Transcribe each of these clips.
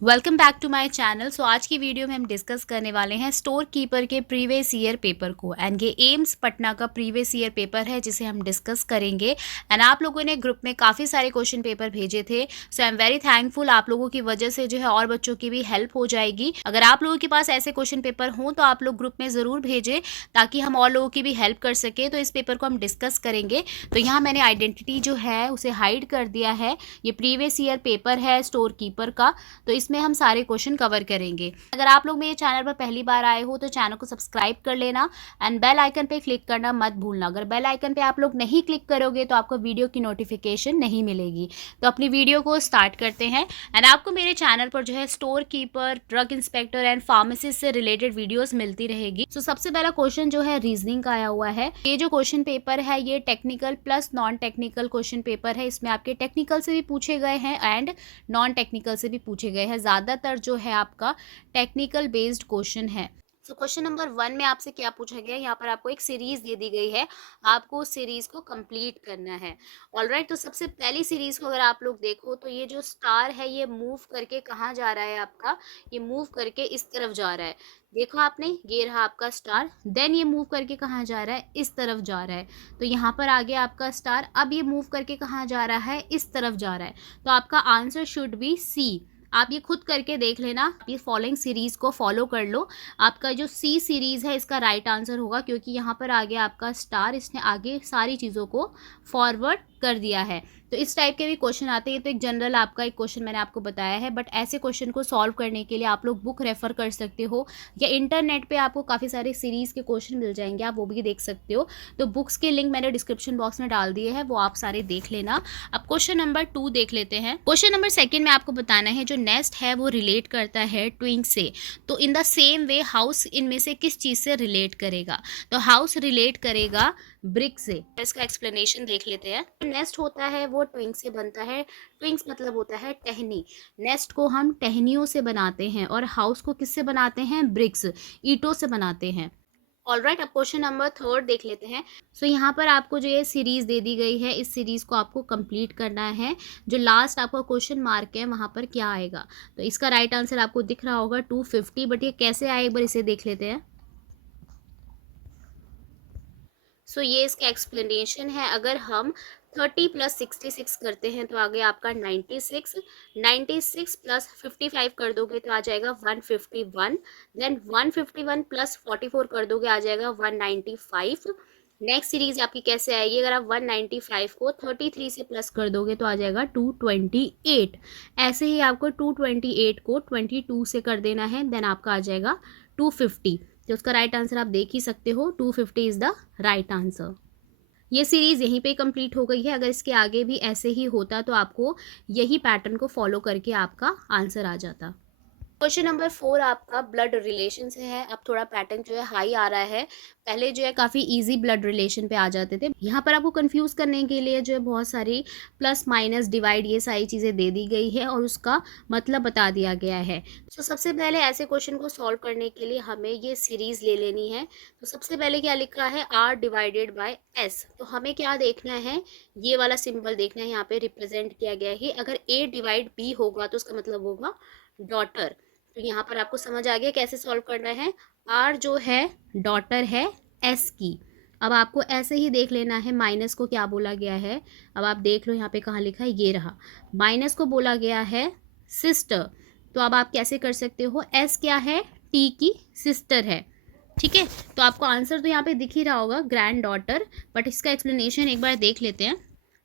Welcome back to my channel. So आज की video में हम डिस्कस करने वाले हैं स्टोर कीपर के प्रीवियस ईयर पेपर को। एंड ये एम्स पटना का प्रीवियस ईयर पेपर है जिसे हम डिस्कस करेंगे। एंड आप लोगों ने ग्रुप में काफ़ी सारे क्वेश्चन पेपर भेजे थे, सो आई एम वेरी थैंकफुल। आप लोगों की वजह से जो है और बच्चों की भी हेल्प हो जाएगी। अगर आप लोगों के पास ऐसे क्वेश्चन पेपर हों तो आप लोग ग्रुप में ज़रूर भेजें ताकि हम और लोगों की भी हेल्प कर सकें। तो इस पेपर को हम डिस्कस करेंगे। तो यहाँ मैंने आइडेंटिटी जो है उसे हाइड कर दिया है। ये प्रीवियस ईयर पेपर है स्टोर कीपर का, तो इसमें हम सारे क्वेश्चन कवर करेंगे। अगर आप लोग मेरे चैनल पर पहली बार आए हो तो चैनल को सब्सक्राइब कर लेना एंड बेल आइकन पे क्लिक करना मत भूलना। अगर बेल आइकन पे आप लोग नहीं क्लिक करोगे तो आपको वीडियो की नोटिफिकेशन नहीं मिलेगी। तो अपनी वीडियो को स्टार्ट करते हैं। एंड आपको मेरे चैनल पर जो है store keeper, drug inspector and pharmacist से रिलेटेड वीडियोस मिलती रहेगी। तो सबसे पहला क्वेश्चन जो है रीजनिंग का आया हुआ है। ये जो क्वेश्चन पेपर है ये technical plus non technical question paper है। इसमें आपके टेक्निकल से भी पूछे गए हैं एंड नॉन टेक्निकल से भी पूछे गए हैं। ज़्यादातर जो है आपका टेक्निकल बेस्ड क्वेश्चन है। तो क्वेश्चन नंबर 1 में आपसे क्या पूछा गया है, यहाँ पर आपको एक सीरीज दे दी गई है, आपको उस सीरीज को कंप्लीट करना है। ऑलराइट, तो सबसे पहली सीरीज को अगर आप लोग देखो तो ये जो स्टार है ये मूव करके कहाँ जा रहा है आपका, ये मूव करके इस तरफ जा रहा है। देखो आपने, ये रहा आपका स्टार। देन ये मूव करके कहाँ जा रहा है, इस तरफ जा रहा है। तो यहाँ पर आ गया आपका स्टार। अब ये मूव करके कहाँ जा रहा है, इस तरफ जा रहा है। तो आपका आंसर शुड बी सी। आप ये खुद करके देख लेना, ये फॉलोइंग सीरीज को फॉलो कर लो। आपका जो सी सीरीज है इसका राइट आंसर होगा, क्योंकि यहाँ पर आ गया आपका स्टार, इसने आगे सारी चीज़ों को फॉरवर्ड कर दिया है। तो इस टाइप के भी क्वेश्चन आते हैं। तो एक जनरल आपका एक क्वेश्चन मैंने आपको बताया है, बट ऐसे क्वेश्चन को सॉल्व करने के लिए आप लोग बुक रेफर कर सकते हो या इंटरनेट पे आपको काफ़ी सारे सीरीज़ के क्वेश्चन मिल जाएंगे, आप वो भी देख सकते हो। तो बुक्स के लिंक मैंने डिस्क्रिप्शन बॉक्स में डाल दिए हैं, वो आप सारे देख लेना। अब क्वेश्चन नंबर 2 देख लेते हैं। क्वेश्चन नंबर 2 में आपको बताना है जो नेस्ट है वो रिलेट करता है ट्विंग से। तो in the same way house इनमें से किस चीज़ से रिलेट करेगा? तो हाउस रिलेट करेगा ब्रिक से। इसका एक्सप्लेनेशन देख लेते हैं। नेस्ट होता है वो ट्विंग से बनता है। ट्विंग्स मतलब होता है टहनी। नेस्ट को हम टहनियों से बनाते हैं और हाउस को किससे बनाते हैं? ब्रिक्स, ईंटों से बनाते हैं। ऑलराइट, अब क्वेश्चन नंबर 3 देख लेते हैं। सो यहाँ पर आपको जो ये सीरीज दे दी गई है, इस सीरीज को आपको कंप्लीट करना है। जो लास्ट आपका क्वेश्चन मार्क है वहाँ पर क्या आएगा? तो इसका राइट आंसर आपको दिख रहा होगा 250। बट ये कैसे आए एक बार इसे देख लेते हैं। सो ये इसका एक्सप्लेनेशन है। अगर हम 30 + 66 करते हैं तो आ गया आपका 96। 96 + 55 कर दोगे तो आ जाएगा 151। देन 151 + 44 कर दोगे आ जाएगा 195। नेक्स्ट सीरीज आपकी कैसे आएगी? अगर आप 195 को 33 से प्लस कर दोगे तो आ जाएगा 228। ऐसे ही आपको 228 को 22 से कर देना है, देन आपका आ जाएगा 250। तो उसका राइट आंसर आप देख ही सकते हो, 250 इज़ द राइट आंसर। ये सीरीज़ यहीं पे कंप्लीट हो गई है। अगर इसके आगे भी ऐसे ही होता तो आपको यही पैटर्न को फॉलो करके आपका आंसर आ जाता। क्वेश्चन नंबर 4 आपका ब्लड रिलेशन से है। अब थोड़ा पैटर्न जो है हाई आ रहा है। पहले जो है काफ़ी इजी ब्लड रिलेशन पे आ जाते थे। यहाँ पर आपको कंफ्यूज करने के लिए जो है बहुत सारी प्लस माइनस डिवाइड ये सारी चीज़ें दे दी गई है और उसका मतलब बता दिया गया है। तो सबसे पहले ऐसे क्वेश्चन को सॉल्व करने के लिए हमें ये सीरीज़ ले लेनी है। तो सबसे पहले क्या लिखा है? R/S। तो हमें क्या देखना है? ये वाला सिंबल देखना है, यहाँ पे रिप्रेजेंट किया गया है। अगर A/B होगा तो उसका मतलब होगा डॉटर। तो यहाँ पर आपको समझ आ गया कैसे सॉल्व करना है। आर जो है डॉटर है एस की। अब आपको ऐसे ही देख लेना है माइनस को क्या बोला गया है। अब आप देख लो यहाँ पे कहाँ लिखा है, ये रहा। माइनस को बोला गया है सिस्टर। तो अब आप कैसे कर सकते हो? एस क्या है? टी की सिस्टर है। ठीक है, तो आपको आंसर तो यहाँ पे दिख ही रहा होगा, ग्रैंड डॉटर। बट इसका एक्सप्लेनेशन एक बार देख लेते हैं।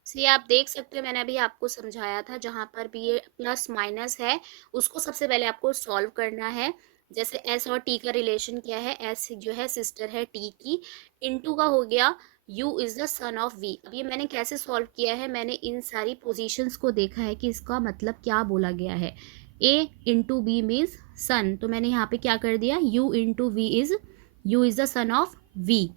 सो ये आप देख सकते हो, मैंने अभी आपको समझाया था। जहाँ पर भी ये प्लस माइनस है उसको सबसे पहले आपको सॉल्व करना है। जैसे एस और टी का रिलेशन क्या है? एस जो है सिस्टर है टी की, इनटू का हो गया u is the son of v. अब ये मैंने कैसे सॉल्व किया है? मैंने इन सारी पोजीशंस को देखा है कि इसका मतलब क्या बोला गया है। A into b means son, तो मैंने यहाँ पे क्या कर दिया? U into v is, u is the son of v.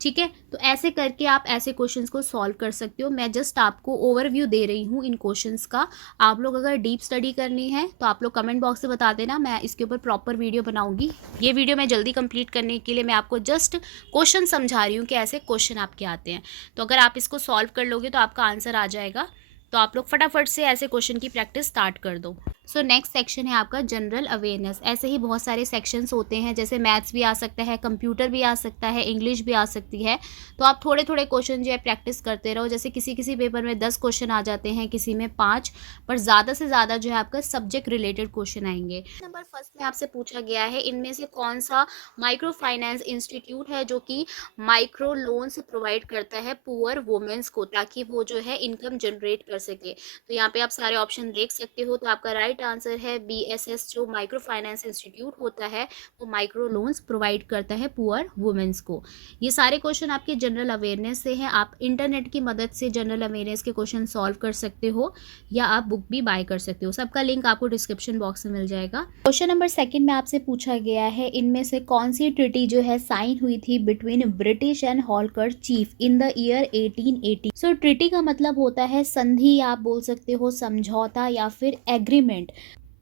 ठीक है, तो ऐसे करके आप ऐसे क्वेश्चंस को सॉल्व कर सकते हो। मैं जस्ट आपको ओवरव्यू दे रही हूँ इन क्वेश्चंस का। आप लोग अगर डीप स्टडी करनी है तो आप लोग कमेंट बॉक्स से बता देना, मैं इसके ऊपर प्रॉपर वीडियो बनाऊंगी। ये वीडियो मैं जल्दी कंप्लीट करने के लिए मैं आपको जस्ट क्वेश्चन समझा रही हूँ कि ऐसे क्वेश्चन आपके आते हैं। तो अगर आप इसको सॉल्व कर लोगे तो आपका आंसर आ जाएगा। तो आप लोग फटाफट से ऐसे क्वेश्चन की प्रैक्टिस स्टार्ट कर दो। सो नेक्स्ट सेक्शन है आपका जनरल अवेयरनेस। ऐसे ही बहुत सारे सेक्शंस होते हैं, जैसे मैथ्स भी आ सकता है, कंप्यूटर भी आ सकता है, इंग्लिश भी आ सकती है। तो आप थोड़े-थोड़े क्वेश्चन जो है प्रैक्टिस करते रहो। जैसे किसी-किसी पेपर में 10 क्वेश्चन आ जाते हैं, किसी में 5, पर ज़्यादा से ज़्यादा जो है आपका सब्जेक्ट रिलेटेड क्वेश्चन आएँगे। नंबर फर्स्ट में आपसे पूछा गया है, इनमें से कौन-सा माइक्रो फाइनेंस इंस्टीट्यूट है जो कि माइक्रो लोन्स प्रोवाइड करता है पुअर वुमेन्स को, ताकि वो जो है इनकम जनरेट कर सके। तो यहाँ पे आप सारे ऑप्शन देख सकते हो। तो आपका राइट आंसर है बीएसएस, जो माइक्रो फाइनेंस इंस्टीट्यूट होता है वो माइक्रो लोन्स प्रोवाइड करता है पुअर वुमेन्स को। ये सारे क्वेश्चन आपके जनरल अवेयरनेस से हैं। आप इंटरनेट की मदद से जनरल अवेयरनेस के क्वेश्चन सॉल्व कर सकते हो, या आप बुक भी बाय कर सकते हो। सबका लिंक आपको डिस्क्रिप्शन बॉक्स में मिल जाएगा। क्वेश्चन नंबर सेकंड में आपसे पूछा गया है, इनमें से कौन सी ट्रीटी जो है साइन हुई थी between British and Holkar chief in the year 1880। So treaty का मतलब होता है संधि, आप बोल सकते हो समझौता या फिर एग्रीमेंट।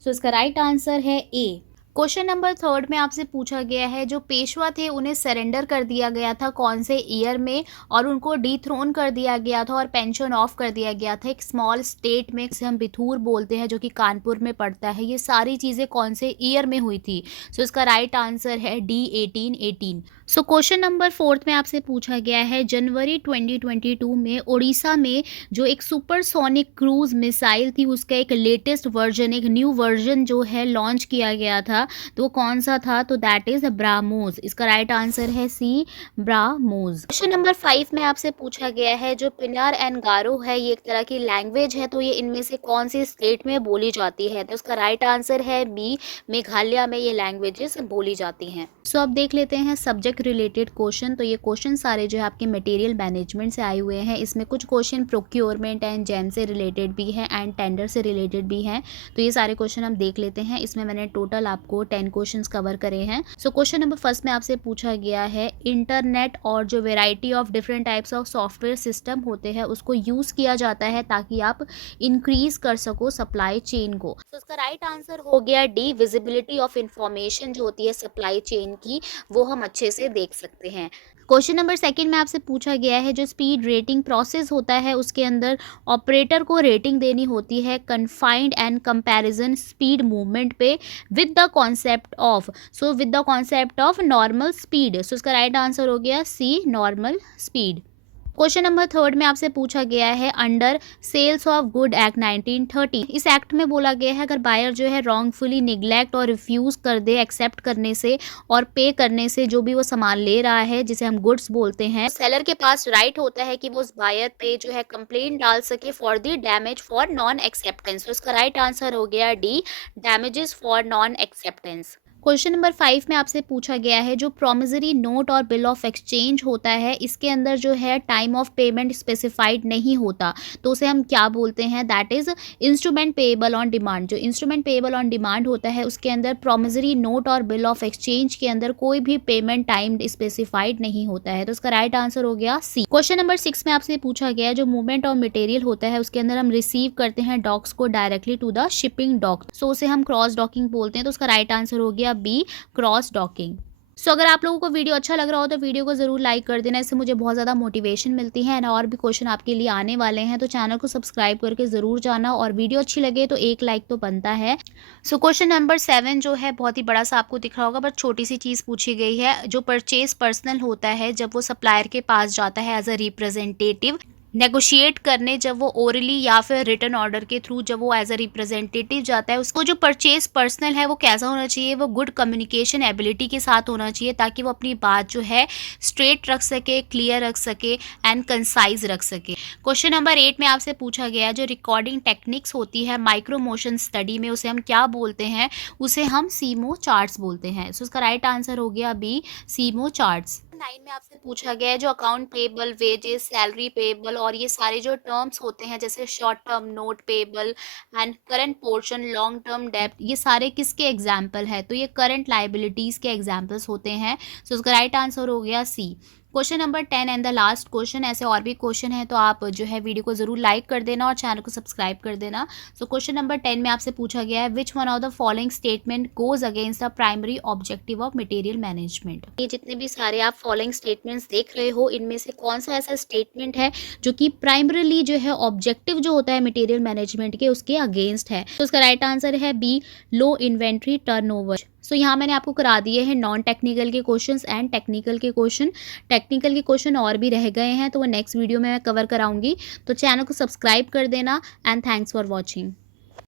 सो इसका राइट आंसर है ए। क्वेश्चन नंबर थर्ड में आपसे पूछा गया है, जो पेशवा थे उन्हें सरेंडर कर दिया गया था कौन से ईयर में, और उनको डिथ्रोन कर दिया गया था और पेंशन ऑफ कर दिया गया था एक स्मॉल स्टेट में, जिसे हम बिथूर बोलते हैं, जो कि कानपुर में पड़ता है। ये सारी चीज़ें कौन से ईयर में हुई थी? सो इसका राइट आंसर है D 1818। So question number fourth में आपसे पूछा गया है, जनवरी 2022 में उड़ीसा में जो एक सुपरसोनिक क्रूज मिसाइल थी, उसका एक लेटेस्ट वर्जन, एक न्यू वर्जन जो है लॉन्च किया गया था, तो वो कौन सा था? तो दैट इज ब्राह्मोस। इसका राइट आंसर है सी, ब्राह्मोस। क्वेश्चन नंबर 5 में आपसे पूछा गया है, जो पिनार एंड गारो है, ये एक तरह की लैंग्वेज है, तो ये इनमें से कौन सी स्टेट में बोली जाती है? तो इसका राइट आंसर है बी, मेघालय में ये लैंग्वेजेस बोली जाती हैं। सो अब देख लेते हैं सब्जेक्ट रिलेटेड क्वेश्चन। तो ये क्वेश्चन सारे जो है आपके मटेरियल मैनेजमेंट से आए हुए हैं। इसमें कुछ क्वेश्चन प्रोक्योरमेंट एंड जेम से रिलेटेड भी हैं एंड टेंडर से रिलेटेड भी हैं। तो ये सारे क्वेश्चन हम देख लेते हैं। इसमें मैंने टोटल आपको 10 क्वेश्चंस कवर करे हैं। सो क्वेश्चन नंबर फर्स्ट में आपसे पूछा गया है, इंटरनेट और जो variety of different types of software system होते हैं उसको यूज़ किया जाता है ताकि आप इंक्रीज कर सको सप्लाई चेन को। तो इसका राइट आंसर हो गया डी, विजिबिलिटी ऑफ इंफॉर्मेशन जो होती है सप्लाई चेन की, वो हम अच्छे से देख सकते हैं। क्वेश्चन नंबर सेकंड में आपसे पूछा गया है, जो स्पीड रेटिंग प्रोसेस होता है उसके अंदर ऑपरेटर को रेटिंग देनी होती है confined and comparison speed movement पे with the concept of, so with the concept of normal speed. So इसका राइट आंसर हो गया c, normal speed. Question number third में आपसे पूछा गया है, under sales of good act 1930, इस एक्ट में बोला गया है अगर बायर जो है रॉन्गफुली निग्लेक्ट और रिफ्यूज कर दे एक्सेप्ट करने से और पे करने से जो भी वो सामान ले रहा है, जिसे हम गुड्स बोलते हैं, सेलर के पास राइट होता है कि वो उस बायर पे जो है कंप्लेंट डाल सके for the damage for non acceptance. तो इसका राइट आंसर हो गया D, damages for non acceptance. Question number 5 में आपसे पूछा गया है, जो प्रोमिसरी नोट और बिल ऑफ एक्सचेंज होता है इसके अंदर जो है टाइम ऑफ पेमेंट स्पेसिफाइड नहीं होता, तो उसे हम क्या बोलते हैं? That is instrument payable on demand. जो इंस्ट्रूमेंट पेएबल ऑन डिमांड होता है उसके अंदर प्रोमिसरी नोट और बिल ऑफ एक्सचेंज के अंदर कोई भी पेमेंट टाइम स्पेसिफाइड नहीं होता है। तो उसका राइट आंसर हो गया सी। क्वेश्चन नंबर 6 में आपसे पूछा गया, जो मूवमेंट ऑफ मटेरियल होता है उसके अंदर हम रिसीव करते हैं डॉक्स को directly to the shipping dock, so उसे हम क्रॉस डॉकिंग बोलते हैं। तो उसका राइट आंसर हो गया बी, क्रॉस डॉकिंग। सो अगर आप लोगों को वीडियो अच्छा लग रहा हो तो वीडियो को ज़रूर लाइक कर देना, इससे मुझे बहुत ज़्यादा मोटिवेशन मिलती है। और भी क्वेश्चन आपके लिए आने वाले हैं, तो चैनल को सब्सक्राइब करके ज़रूर जाना, और वीडियो अच्छी लगे तो एक लाइक तो बनता है। सो क्वेश्चन नंबर 7 जो है बहुत ही बड़ा सा आपको दिख रहा होगा, बट छोटी सी चीज़ पूछी गई है। जो परचेज पर्सनल होता है जब वो सप्लायर के पास जाता है एज अ रिप्रेजेंटेटिव नेगोशिएट करने, जब वो ओरली या फिर रिटन ऑर्डर के थ्रू जब वो एज अ रिप्रेजेंटेटिव जाता है, उसको जो परचेज पर्सनल है वो कैसा होना चाहिए? वो गुड कम्युनिकेशन एबिलिटी के साथ होना चाहिए, ताकि वो अपनी बात जो है स्ट्रेट रख सके, क्लियर रख सके एंड कंसाइज रख सके। क्वेश्चन नंबर 8 में आपसे पूछा गया, जो रिकॉर्डिंग टेक्निक्स होती है माइक्रो मोशन स्टडी में, उसे हम क्या बोलते हैं? उसे हम सीमो चार्ट्स बोलते हैं। सो उसका राइट आंसर हो गया बी, सीमो चार्ट्स। 9 में आपसे पूछा गया है, जो account payable, wages, salary payable और ये सारे जो टर्म्स होते हैं, जैसे short term note payable and current portion, long term डेब्ट, ये सारे किसके एग्जाम्पल है? तो ये करंट लाइबिलिटीज के एग्जाम्पल्स होते हैं। सो उसका राइट आंसर हो गया c, question number 10 and the last question, ऐसे और भी क्वेश्चन है तो आप जो है वीडियो को ज़रूर लाइक कर देना और चैनल को सब्सक्राइब कर देना। सो क्वेश्चन नंबर 10 में आपसे पूछा गया है, which one of the following statement goes against the primary objective of material management. ये जितने भी सारे आप फॉलोइंग स्टेटमेंट्स देख रहे हो, इनमें से कौन सा ऐसा स्टेटमेंट है जो कि प्राइमरीली जो है ऑब्जेक्टिव जो होता है मटेरियल मैनेजमेंट के, उसके अगेंस्ट है। तो उसका राइट आंसर है बी, लो इन्वेंट्री टर्नओवर। सो यहाँ मैंने आपको करा दिए हैं नॉन टेक्निकल के क्वेश्चंस एंड टेक्निकल के क्वेश्चन। टेक्निकल के क्वेश्चन और भी रह गए हैं तो वो नेक्स्ट वीडियो में मैं कवर कराऊंगी। तो चैनल को सब्सक्राइब कर देना एंड थैंक्स फॉर वॉचिंग।